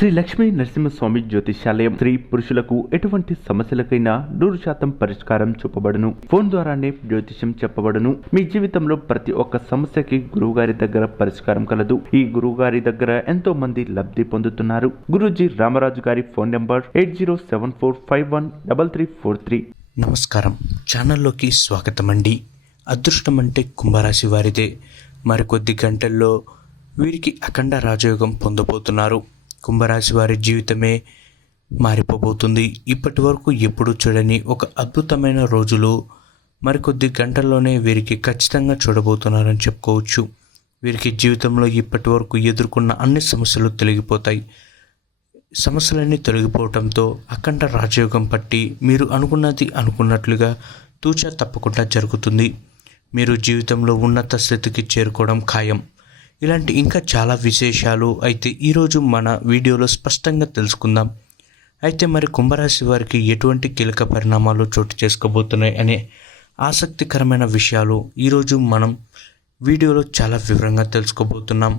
శ్రీ లక్ష్మీ నరసింహస్వామి జ్యోతిషాలయం స్త్రీ పురుషులకు ఎటువంటి సమస్యలకైనా నూరు శాతం పరిష్కారం చూపబడును. ఫోన్ ద్వారానే జ్యోతిష్యం చెప్పబడును. మీ జీవితంలో ప్రతి ఒక్క సమస్యకి గురువుగారి దగ్గర పరిష్కారం కలదు. ఈ గురువుగారి దగ్గర ఎంతో మంది లబ్ధి పొందుతున్నారు. గురుజీ రామరాజు గారి phone number eight zero seven four five one double three four three. నమస్కారం. ఛానల్లోకి స్వాగతం అండి అదృష్టం అంటే కుంభరాశి వారిదే. మరికొద్ది గంటల్లో వీరికి అఖండ రాజయోగం పొందబోతున్నారు. కుంభరాశి వారి జీవితమే మారిపోబోతుంది. ఇప్పటి వరకు ఎప్పుడూ చూడని ఒక అద్భుతమైన రోజులు మరికొద్ది గంటల్లోనే వీరికి ఖచ్చితంగా చూడబోతున్నారని చెప్పుకోవచ్చు. వీరికి జీవితంలో ఇప్పటి వరకు ఎదుర్కొన్న అన్ని సమస్యలు తొలగిపోతాయి. సమస్యలన్నీ తొలగిపోవడంతో అఖండ రాజయోగం పట్టి మీరు అనుకున్నది అనుకున్నట్లుగా తూచా తప్పకుండా జరుగుతుంది. మీరు జీవితంలో ఉన్నత స్థితికి చేరుకోవడం ఖాయం. ఇలాంటి ఇంకా చాలా విశేషాలు అయితే ఈరోజు మన వీడియోలో స్పష్టంగా తెలుసుకుందాం. అయితే మరి కుంభరాశి వారికి ఎటువంటి కీలక పరిణామాలు చోటు చేసుకోబోతున్నాయి అనే ఆసక్తికరమైన విషయాలు ఈరోజు మనం వీడియోలో చాలా వివరంగా తెలుసుకోబోతున్నాం.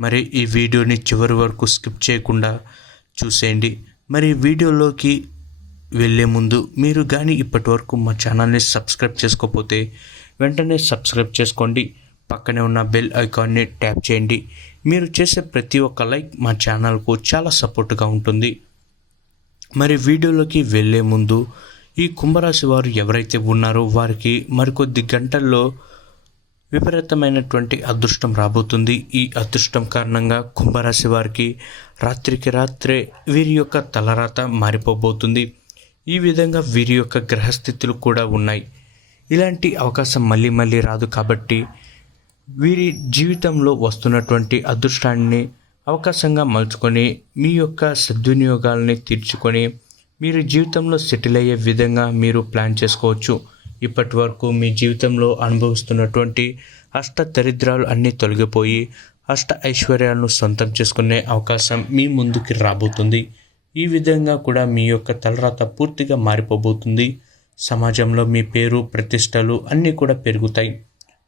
మరి ఈ వీడియోని చివరి వరకు స్కిప్ చేయకుండా చూసేయండి. మరి వీడియోలోకి వెళ్ళే ముందు మీరు కానీ ఇప్పటి వరకు మా ఛానల్ని సబ్స్క్రైబ్ చేసుకోకపోతే వెంటనే సబ్స్క్రైబ్ చేసుకోండి. పక్కనే ఉన్న బెల్ ఐకాన్ని ట్యాప్ చేయండి. మీరు చేసే ప్రతి ఒక్క లైక్ మా ఛానల్కు చాలా సపోర్ట్గా ఉంటుంది. మరి వీడియోలోకి వెళ్ళే ముందు ఈ కుంభరాశి వారు ఎవరైతే ఉన్నారో వారికి మరికొద్ది గంటల్లో విపరీతమైనటువంటి అదృష్టం రాబోతుంది. ఈ అదృష్టం కారణంగా కుంభరాశి వారికి రాత్రికి రాత్రే వీరి యొక్క తలరాత మారిపోబోతుంది. ఈ విధంగా వీరి యొక్క గ్రహస్థితులు కూడా ఉన్నాయి. ఇలాంటి అవకాశం మళ్ళీ మళ్ళీ రాదు కాబట్టి వీరి జీవితంలో వస్తున్నటువంటి అదృష్టాన్ని అవకాశంగా మలుచుకొని మీ యొక్క సద్వినియోగాల్ని తీర్చుకొని మీరు జీవితంలో సెటిల్ అయ్యే విధంగా మీరు ప్లాన్ చేసుకోవచ్చు. ఇప్పటి వరకు మీ జీవితంలో అనుభవిస్తున్నటువంటి అష్ట దరిద్రాలు అన్నీ తొలగిపోయి అష్ట ఐశ్వర్యాలను సొంతం చేసుకునే అవకాశం మీ ముందుకి రాబోతుంది. ఈ విధంగా కూడా మీ యొక్క తలరాత పూర్తిగా మారిపోబోతుంది. సమాజంలో మీ పేరు ప్రతిష్టలు అన్నీ కూడా పెరుగుతాయి.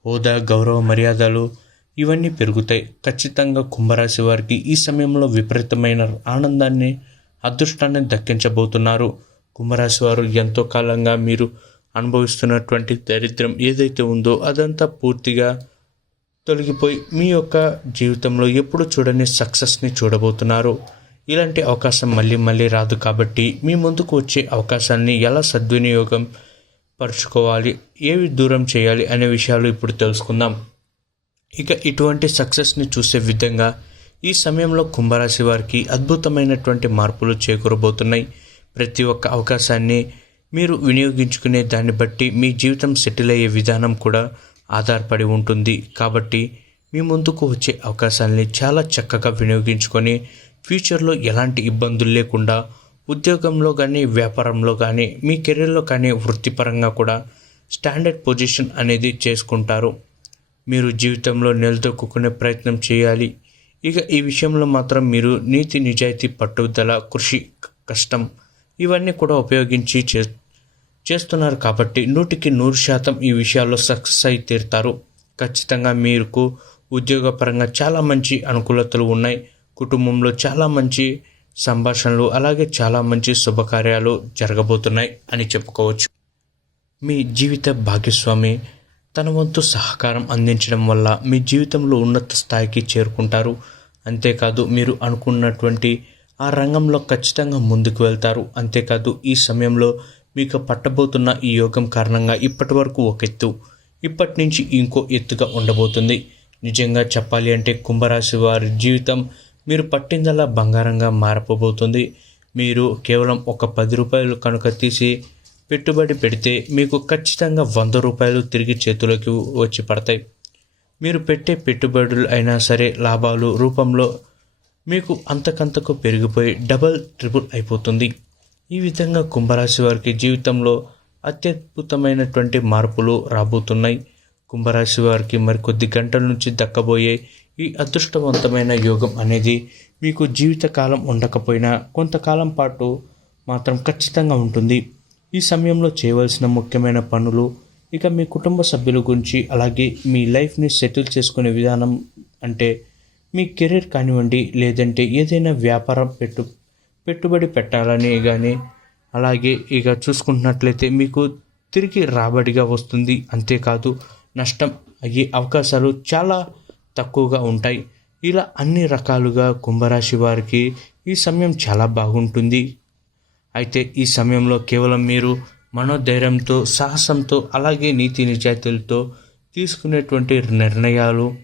హోదా గౌరవ మర్యాదలు ఇవన్నీ పెరుగుతాయి. ఖచ్చితంగా కుంభరాశి వారికి ఈ సమయంలో విపరీతమైన ఆనందాన్ని అదృష్టాన్ని దక్కించబోతున్నారు. కుంభరాశి వారు ఎంతో కాలంగా మీరు అనుభవిస్తున్నటువంటి దరిద్రం ఏదైతే ఉందో అదంతా పూర్తిగా తొలగిపోయి మీ యొక్క జీవితంలో ఎప్పుడు చూడని సక్సెస్ని చూడబోతున్నారు. ఇలాంటి అవకాశం మళ్ళీ మళ్ళీ రాదు కాబట్టి మీ ముందుకు వచ్చే అవకాశాన్ని ఎలా సద్వినియోగం పరుచుకోవాలి ఏవి దూరం చేయాలి అనే విషయాలు ఇప్పుడు తెలుసుకుందాం. ఇక ఇటువంటి సక్సెస్ని చూసే విధంగా ఈ సమయంలో కుంభరాశి వారికి అద్భుతమైనటువంటి మార్పులు చేకూరబోతున్నాయి. ప్రతి ఒక్క అవకాశాన్ని మీరు వినియోగించుకునే దాన్ని బట్టి మీ జీవితం సెటిల్ అయ్యే విధానం కూడా ఆధారపడి ఉంటుంది. కాబట్టి మీ ముందుకు వచ్చే అవకాశాలని చాలా చక్కగా వినియోగించుకొని ఫ్యూచర్లో ఎలాంటి ఇబ్బందులు లేకుండా ఉద్యోగంలో కానీ వ్యాపారంలో కానీ మీ కెరీర్లో కానీ వృత్తిపరంగా కూడా స్టాండర్డ్ పొజిషన్ అనేది చేసుకుంటారు. మీరు జీవితంలో నిలదొక్కునే ప్రయత్నం చేయాలి. ఇక ఈ విషయంలో మాత్రం మీరు నీతి నిజాయితీ పట్టుదల కృషి కష్టం ఇవన్నీ కూడా ఉపయోగించి చే చేస్తున్నారు కాబట్టి నూటికి నూరు శాతం ఈ విషయాల్లో సక్సెస్ అయి తీరుతారు. ఖచ్చితంగా మీకు ఉద్యోగపరంగా చాలా మంచి అనుకూలతలు ఉన్నాయి. కుటుంబంలో చాలా మంచి సంభాషణలు అలాగే చాలా మంచి శుభకార్యాలు జరగబోతున్నాయి అని చెప్పుకోవచ్చు. మీ జీవిత భాగస్వామి తన వంతు సహకారం అందించడం వల్ల మీ జీవితంలో ఉన్నత స్థాయికి చేరుకుంటారు. అంతేకాదు మీరు అనుకున్నటువంటి ఆ రంగంలో ఖచ్చితంగా ముందుకు వెళ్తారు. అంతేకాదు ఈ సమయంలో మీకు పట్టబోతున్న ఈ యోగం కారణంగా ఇప్పటి వరకు ఒక ఎత్తు ఇప్పటి నుంచి ఇంకో ఎత్తుగా ఉండబోతుంది. నిజంగా చెప్పాలి అంటే కుంభరాశి వారి జీవితం మీరు పట్టిందల్లా బంగారంగా మారపోబోతుంది. మీరు కేవలం ఒక పది రూపాయలు కనుక తీసి పెట్టుబడి పెడితే మీకు ఖచ్చితంగా వంద రూపాయలు తిరిగి చేతిలోకి వచ్చి పడతాయి. మీరు పెట్టే పెట్టుబడులు అయినా సరే లాభాలు రూపంలో మీకు అంతకంతకు పెరిగిపోయి డబల్ ట్రిపుల్ అయిపోతుంది. ఈ విధంగా కుంభరాశి వారికి జీవితంలో అత్యద్భుతమైనటువంటి మార్పులు రాబోతున్నాయి. కుంభరాశి వారికి మరికొద్ది గంటల నుంచి దక్కబోయే ఈ అదృష్టవంతమైన యోగం అనేది మీకు జీవితకాలం ఉండకపోయినా కొంతకాలం పాటు మాత్రం ఖచ్చితంగా ఉంటుంది. ఈ సమయంలో చేయవలసిన ముఖ్యమైన పనులు ఇక మీ కుటుంబ సభ్యుల గురించి అలాగే మీ లైఫ్ని సెటిల్ చేసుకునే విధానం అంటే మీ కెరీర్ కానివ్వండి లేదంటే ఏదైనా వ్యాపారం పెట్టు పెట్టుబడి పెట్టాలని కానీ అలాగే ఇక చూసుకుంటున్నట్లయితే మీకు తిరిగి రాబడిగా వస్తుంది. అంతేకాదు నష్టం అయ్యే అవకాశాలు చాలా తక్కువగా ఉంటాయి. ఇలా అన్ని రకాలుగా కుంభరాశి వారికి ఈ సమయం చాలా బాగుంటుంది. అయితే ఈ సమయంలో కేవలం మీరు మనోధైర్యంతో సాహసంతో అలాగే నీతి నిజాయితీలతో తీసుకునేటువంటి నిర్ణయాలు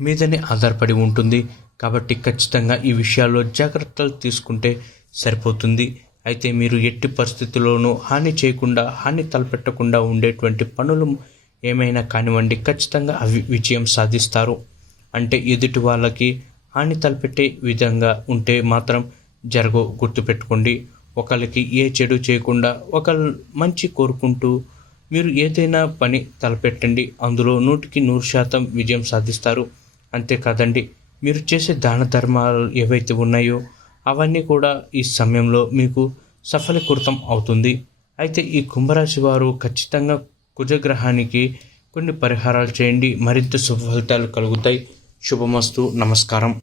మీదనే ఆధారపడి ఉంటుంది. కాబట్టి ఖచ్చితంగా ఈ విషయాల్లో జాగ్రత్తలు తీసుకుంటే సరిపోతుంది. అయితే మీరు ఎట్టి పరిస్థితుల్లోనూ హాని చేయకుండా హాని తలపెట్టకుండా ఉండేటువంటి పనులు ఏమైనా కానివ్వండి ఖచ్చితంగా అవి విజయం సాధిస్తారు. అంటే ఎదుటి వాళ్ళకి హాని తలపెట్టే విధంగా ఉంటే మాత్రం జరగవు గుర్తుపెట్టుకోండి ఒకరికి ఏ చెడు చేయకుండా ఒకరు మంచి కోరుకుంటూ మీరు ఏదైనా పని తలపెట్టండి. అందులో నూటికి నూరు శాతం విజయం సాధిస్తారు. అంతేకాదండి మీరు చేసే దాన ధర్మాలు ఏవైతే ఉన్నాయో అవన్నీ కూడా ఈ సమయంలో మీకు సఫలీకృతం అవుతుంది. అయితే ఈ కుంభరాశి వారు ఖచ్చితంగా కుజగ్రహానికి కొన్ని పరిహారాలు చేయండి. మరింత శుభ ఫలితాలు కలుగుతాయి. శుభమస్తు. నమస్కారం.